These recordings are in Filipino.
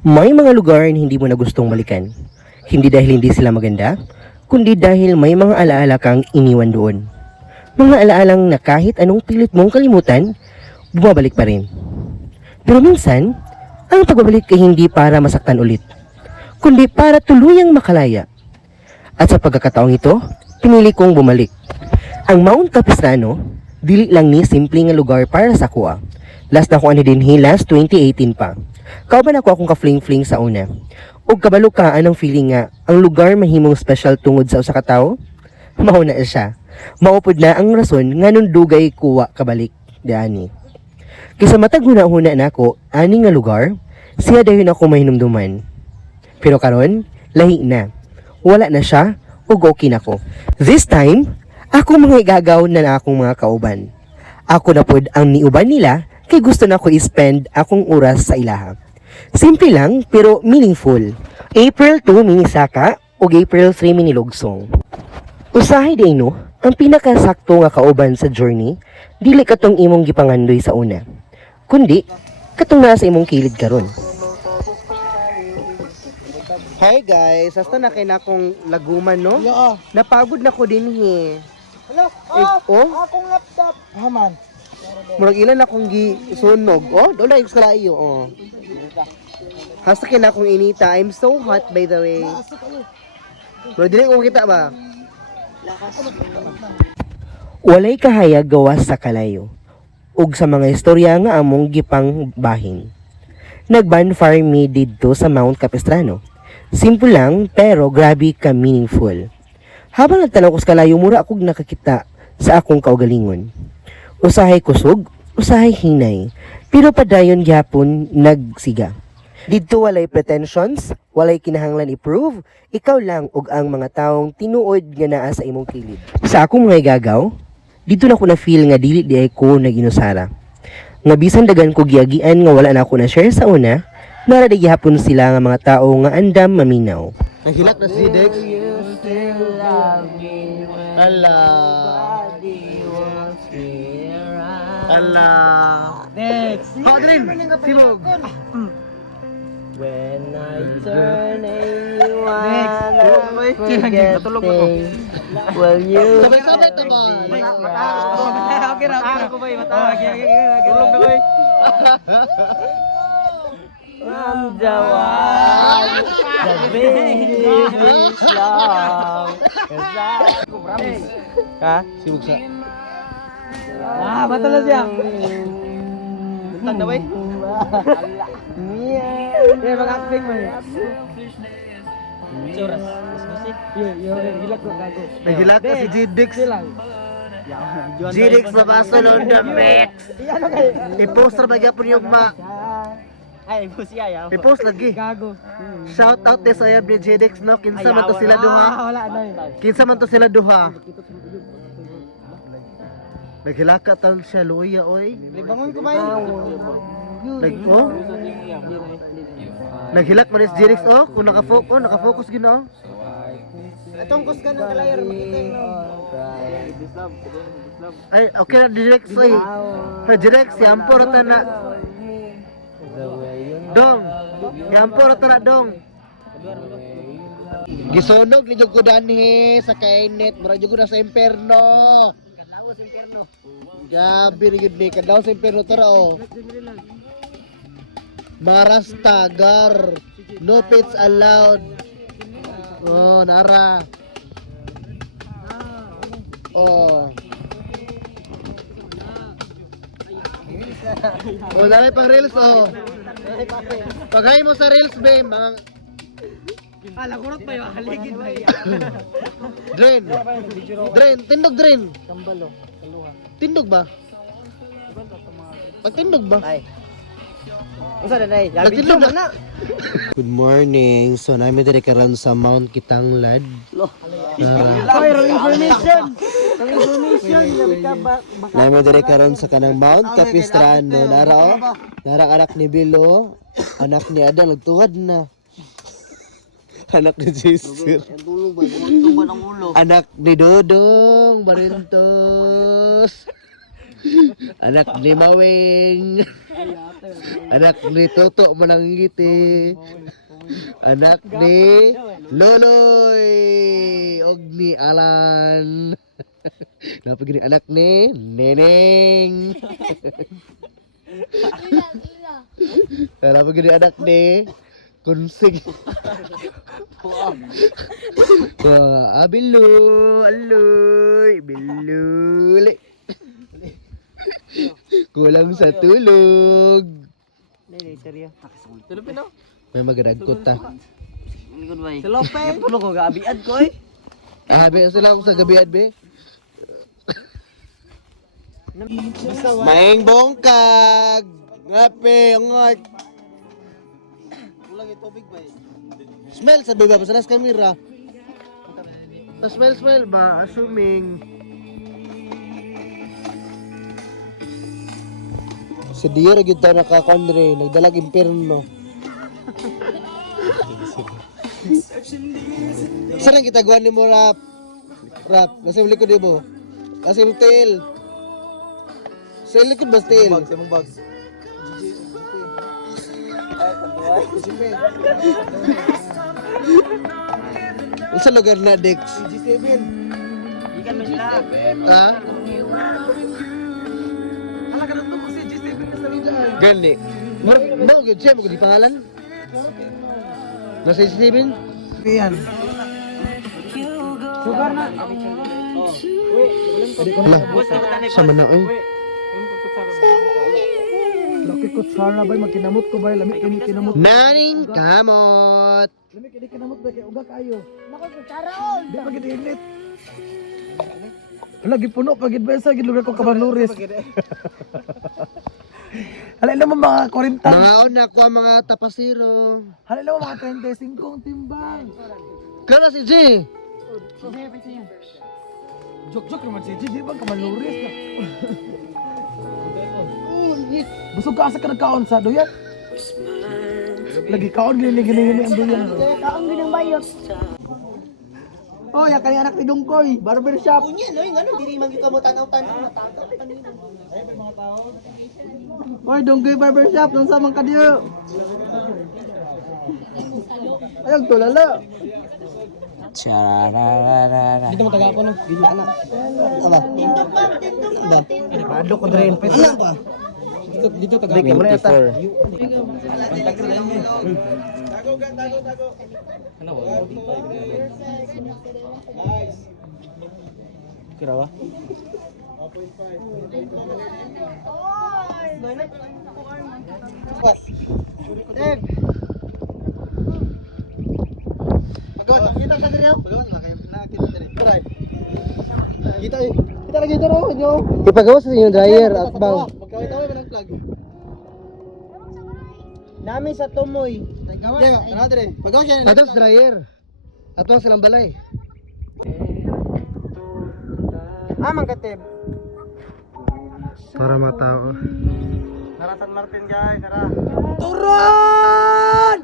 May mga lugar na hindi mo na gustong balikan. Hindi dahil hindi sila maganda, kundi dahil may mga alaala kang iniwan doon. Mga alaalang na kahit anong pilit mong kalimutan, bumabalik pa rin. Pero minsan, ang pagbabalik ay hindi para masaktan ulit, kundi para tuluyang makalaya. At sa pagkakataong ito, pinili kong bumalik. Ang Mount Capistrano, dili lang ni simple nga lugar para sa kuha. Last na ko ani din last 2018 pa. Kauban ako akong ka-fling-fling sa una. O kabalo ka anong feeling nga ang lugar mahimong special tungod sa usa ka tawo? Mao na siya. Maupod na ang rason nga nun dugay kuwa kabalik diani. Kaysa matag huna-huna na ako ani nga lugar, siya dayon ako mahinumduman. Pero karon, lahi na. Wala na siya ug okay na ko. This time, ako mga igagaw na akong mga kauban. Ako na pod ang niuban nila kay gusto na ko i-spend akong oras sa ilaha. Simple lang pero meaningful. April 2 minisaka ug April 3 minilugsong. Usahay day no, ang pinakasakto nga kauban sa journey, dili katong imong gipangandoy sa una. Kundi katong nasa imong kilid karon. Hi guys, hasta na kay na akong laguman no? Yeah. Napagod na ko din he. Hello. Akong laptop. Haman. Murag ilan akong gisunog. Oh, doon na sa layo. Oh. Hasta kay na akong inita. I'm so hot by the way. Pero dili ko makita ba? Walay kahayag gawas sa kalayo. Ug sa mga istorya nga among gipang bahin. Nag-bonfire me didto sa Mount Capistrano. Simple lang pero grabe ka meaningful. Habang nagtanaw ko sa kalayo, mura akong nakakita sa akong kaugalingon. Usahay kusog, usahay hinay, pero padayon gyapon nagsiga. Didto walay pretensions, walay kinahanglan i-prove, ikaw lang ug ang mga taong tinuod nga naa sa imong kilid. Sa akong mga igagaw, dito na ko na feel nga dili di ay ko naginusara. Nga bisan dagan ko giagian nga wala na ako na share sa una, nara di gyapon sila nga mga tao nga andam maminaw. Nahilak na si Dex. Ala. Ala. Next. Hadrin, sibog. When I turn and you Next. wanna forget things, will you Sabay-sabay to ba? Okay na. Ako ba yung mata? Tulog na ko eh. I'm the one that made this love? Ha? Sibog sa. Mata na siya. Bintang na way. Eh, mag-acting mo eh. Choras. Musik. Hilak ko gago. Nahilak na si G-Dix. G-Dix na baso on the mix. Ano kayo? I-poster ba gyapon yung Ay, busi ayaw. I-post lagi. Gago. Shout out this ayab ni G-Dix no. Kinsa man to sila duha. Wala na eh. Kinsa man to sila duha. Naghilaka tan siya luya oy. Bangon ko ba yun? Oh. Naghilak man si G-Dix oh. Kung nakafocus gyud oh. Atong kus ka ng kalayer makita no. Ay, okay na G-Dix oy. G-Dix yampor ta na. Dong. Yampor ta na dong. Gisunog ni jud ko danhi sa kainit, mura jud ko na sa imperno. Kadlaw sa imperno. Gabi rin yun ni kadlaw sa imperno tara oh. Marastagar. No pets allowed. Oh, nara. Oh. Oh, dami pang reels oh. Paghay mo sa reels be, mga Kurot pa yun, haligid ba yun? drain. Drain, tindog drain. Kambalo, kaluha. Tindog ba? Pagtindog ba? Ay. Unsa na nay? Nagtindog na. Good morning. So namin dire karon sa Mount Kitanglad. Mayroong information. Ang information, sabi ka ba? Namin dire karon sa kanang Mount Capistrano. Nara oh. Nara anak ni Bilo, anak ni Adal nagtuwad na. Anak ni Jisir. Tulog ba? Tumba ng ulo. Anak ni Dodong Barintos. Anak ni Maweng. Anak ni Toto Mananggiti. Anak ni Loloy. Og ni Alan. Napagini anak ni Neneng. Napagini anak ni Kunsig. Wah, abilu, aloy, biluli. Kulang sa tulog. May magadagkot ta. Si Lope. Pulo ko gaabiad ko eh. Be, sila ako sa gabi be. Maing bongkag. Ngape, ngot. Kulang yung tubig ba eh. Smell sa baba sa las kamera. Smell ba? Assuming. Si Dio ra gyud ta nakakondre, nagdalag impierno. Saan kita guan ni mo rap? Rap, nasa likod di mo. Nasa tail. Sa likod ba tail? Bag. Sa lugar na Dex. G7. Ikan mo sila. Ha? Ala ka nito si G7 na sa lugar. Gani. Mo gyud siya mo di pangalan. Nasa Steven? Yan. Sugar na. Sama na oy. Laki kutsara ba magkinamot ko ba lamig kini kinamot. Naning kamot. Lamig kini kinamot ba kay uga kayo. Nako kutsara on. Di pa gid init. Lagi puno pagid ba sa gid lugar ko kabaluris. Hala mo mga 40. Mga una ko ang mga tapasiro. Hala mo mga 35 timbang. Kala si G. Jok naman si Gigi, di ba kamaluris na? Busog ka asa ka nagkaon sa doyan? Lagi kaon gini ang doyan. Kaong ginang bayot. Oh, yan kani anak ni Dungkoy, barbershop. Unya no, ngano diri man gyud kamo tanaw-tan. Oy, Dungkoy barbershop, nang samang ka diyo. Ayog tulala. Dito mo taga ako no, video anak. Aba. Aba. Padlo ko dre pes. Ano ba? Dito taga ako. 24. Ano ba? Kira ba? Dave. Pagawad, kita sa diri. Pagawad na kayo. Nakita diri. Try. Kita lagi dito nyo. Ipagawa sa inyo dryer at bang. Magkaway-taway ba ng plug? Nami sa tumoy. Tagawa. Ano diri? Pagawad yan. Atos dryer. Ato silang balay. Mangkatib. Para matao. Tara San Martin guys, tara. Turon!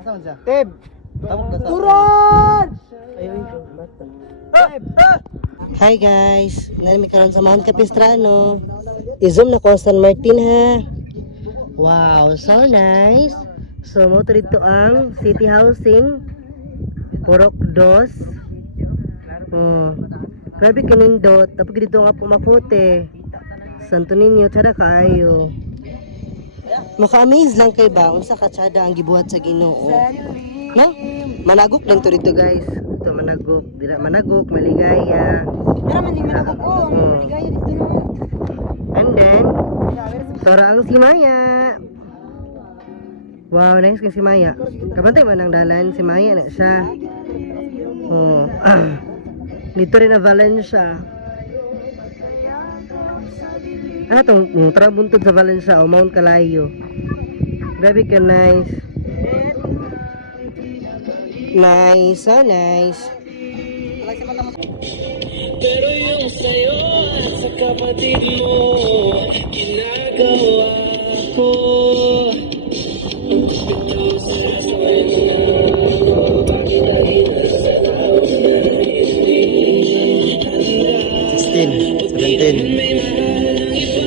Asa man siya? Tib. Turon! Tib. Hi guys, nami karon sa Mount Capistrano. I-zoom na ko ang San Martin ha. Wow, so nice. So mo to dito ang city housing. Purok dos. Grabe kanindot. Tapos dito nga pumaputi. Santo Niño, tsada kaayo. Maka-amaze lang kay ba unsa ka tsada ang gibuhat sa Ginoo. No? Managok lang to dito guys. Ito managok, dira managok, maligaya. Pero man di managok ko. Maligaya dito naman. And then, tora ang si Maya. Wow, nice kang si Maya. Kabantay man ang dalan, si Maya na siya. Oh. Dito rin na Valencia. Itong trabuntod sa Valencia o Mount Calayo. Grabe ka nice. Nice, so nice. Pero yung sa'yo at sa kapatid mo ginagawa ko. Ito sa kanya ko, bakit lagi nasa tao na hindi handa? 16, 17.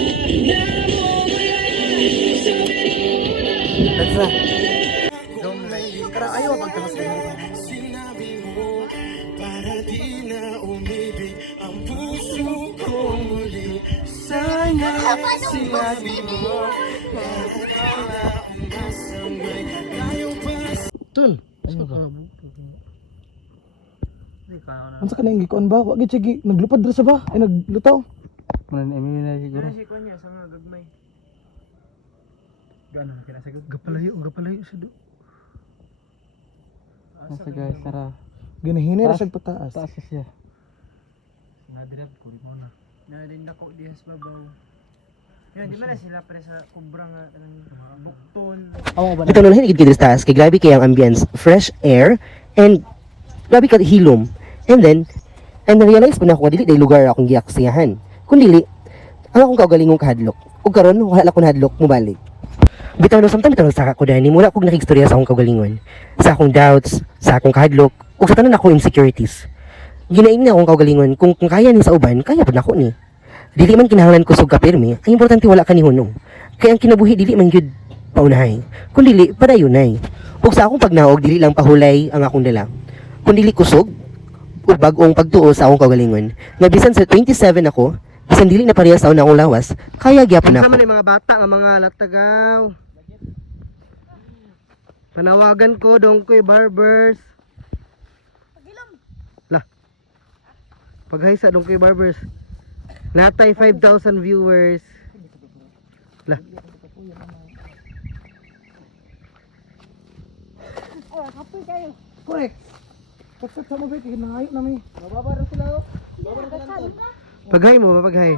Kara ayaw pagtamas ka. Tol, ano ba? Unsa ka nang gikuan ba? Wa gid sige naglupad ra sa ba? Ay naglutaw. Manan emi na siguro. Si kunya sa mga gagmay. Gano kina sagod? Gapalayo sa do. Asa guys, tara. Ginahinay ra sa pataas. Taas siya. Nadirap ko mo na. Nadin dako dihas babaw. Yan, di ba na sila pre sa kubra nga bukton. Ito na lang higit kay taas kay grabe kay ang ambience, fresh air and grabe ka hilom. And then na-realize ko na ako dili day lugar akong giaksiyahan. Kun dili ang akong kaugalingong kahadlok. Ug karon wala ko nahadlok mobalik. Bitaw no samtang bitaw sa ako dani mula kog nakigstorya sa akong kaugalingon, sa akong doubts, sa akong kahadlok, ug sa tanan ako insecurities. Ginain na akong kaugalingon kung kaya ni sa uban, kaya pud nako ni. Dili man kinahanglan kusog ka pirmi, ang importante wala ka ni hunong. Kaya ang kinabuhi dili man gyud paunahay, kun dili padayunay. Ug sa akong pagnaog dili lang pahulay ang akong dala. Kun dili kusog ug bag-ong pagtuo sa akong kaugalingon. Nga bisan sa 27 ako, bisan dili na parehas sa una akong lawas, kaya gyapon ako. Sama ni mga bata nga mga latagaw. Panawagan ko Dongkoy Barbers. Lah. Paghay sa Dongkoy Barbers. Natay 5,000 viewers. Lah. Oh, kapoy kayo. Correct. Pagsat sa mabay, nangayo na may. Mababa rin sila. Kasal. Paghay mo, paghay.